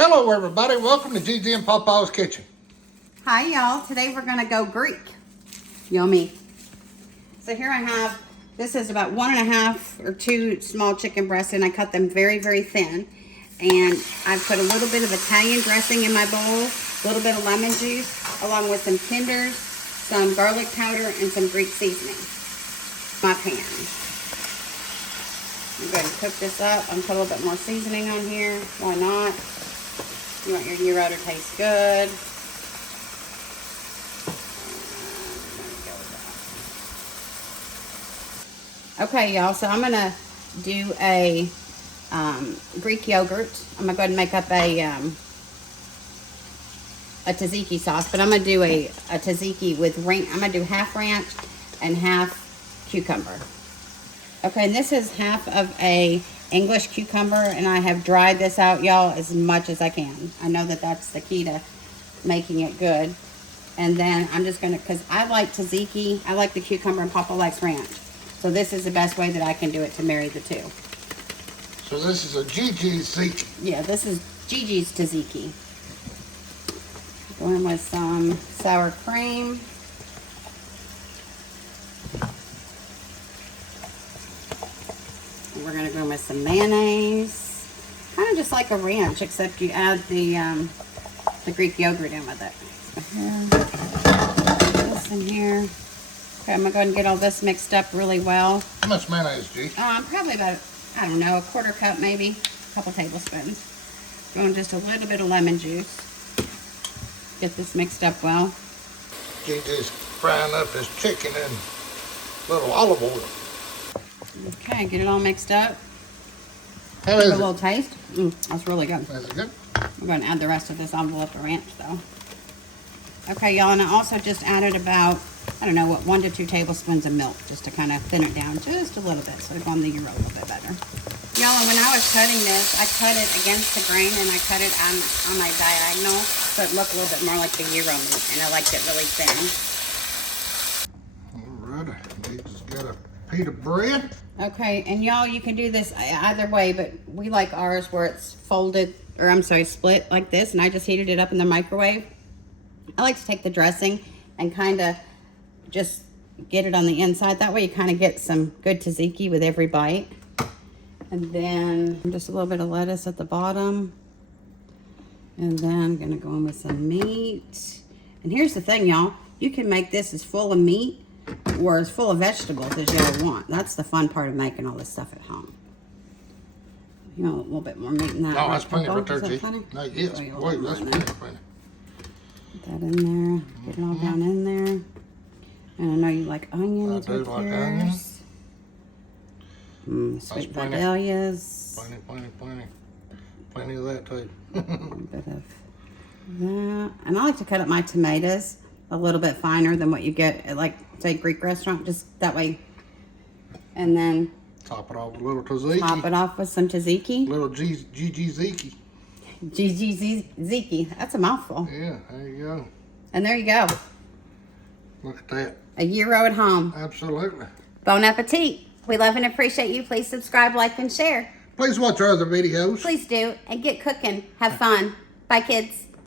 Hello everybody, welcome to Gigi and Papa's Kitchen. Hi y'all, today we're gonna go Greek. Yummy. So here I have, this is about 1.5 or 2 small chicken breasts, and I cut them very, very thin. And I've put a little bit of Italian dressing in my bowl, a little bit of lemon juice, along with some tenders, some garlic powder, and some Greek seasoning. My pan. I'm going to cook this up and put a little bit more seasoning on here. Why not? You want your gyro to taste good. Okay, y'all, so I'm gonna do a Greek yogurt. I'm gonna go ahead and make up a tzatziki sauce, but I'm gonna do a tzatziki with I'm gonna do half ranch and half cucumber. Okay, and this is half of a English cucumber, and I have dried this out, y'all, as much as I can. I know that that's the key to making it good. And then I'm just gonna, because I like tzatziki, I like the cucumber, and Papa likes ranch. So this is the best way that I can do it to marry the two. So this is a Gigi's tzatziki. Yeah, this is Gigi's tzatziki. Going with some sour cream. And we're gonna go with some mayonnaise. Kind of just like a ranch, except you add the Greek yogurt in with it. So here, this in here. Okay, I'm gonna go ahead and get all this mixed up really well. How much mayonnaise, G? Probably about, I don't know, a 1/4 cup maybe, a couple tablespoons. Throwing just a little bit of lemon juice. Get this mixed up well. Gigi's frying up his chicken in little olive oil. Okay, get it all mixed up. How Give is it a it? little taste. That's really good. Is it good? We're going to add the rest of this envelope of ranch though. Okay, y'all, and I also just added about, I don't know, what, 1 to 2 tablespoons of milk, just to kind of thin it down just a little bit, so it's on the gyro a little bit better. Y'all, and when I was cutting this, I cut it against the grain, and I cut it on my diagonal, so it looked a little bit more like the gyro meat, and I liked it really thin. Alright, Gigi's got a pita bread. Okay, and y'all, you can do this either way, but we like ours where it's folded, or I'm sorry, split like this, and I just heated it up in the microwave. I like to take the dressing and kind of just get it on the inside. That way you kind of get some good tzatziki with every bite. And then just a little bit of lettuce at the bottom. And then I'm going to go in with some meat. And here's the thing, y'all. You can make this as full of meat or as full of vegetables as you ever want. That's the fun part of making all this stuff at home. You know, a little bit more meat in that. No, that's plenty right there, Is that G. plenty? No, yes, Oh, wait, that's plenty. Put that in there. Get it all down in there. And I know you like onions. I do with like yours. onions. Sweet plenty. vidalias. Plenty of that too. A little bit of that. And I like to cut up my tomatoes a little bit finer than what you get at, like, say, Greek restaurant. Just that way. And then Top it off with a little tzatziki. top it off with some tzatziki. Little Gigi tzatziki. Tzatziki. That's a mouthful. Yeah, there you go. And there you go. Look at that. A gyro at home. Absolutely. Bon appetit. We love and appreciate you. Please subscribe, like, and share. Please watch our other videos. Please do. And get cooking. Have fun. Bye, kids.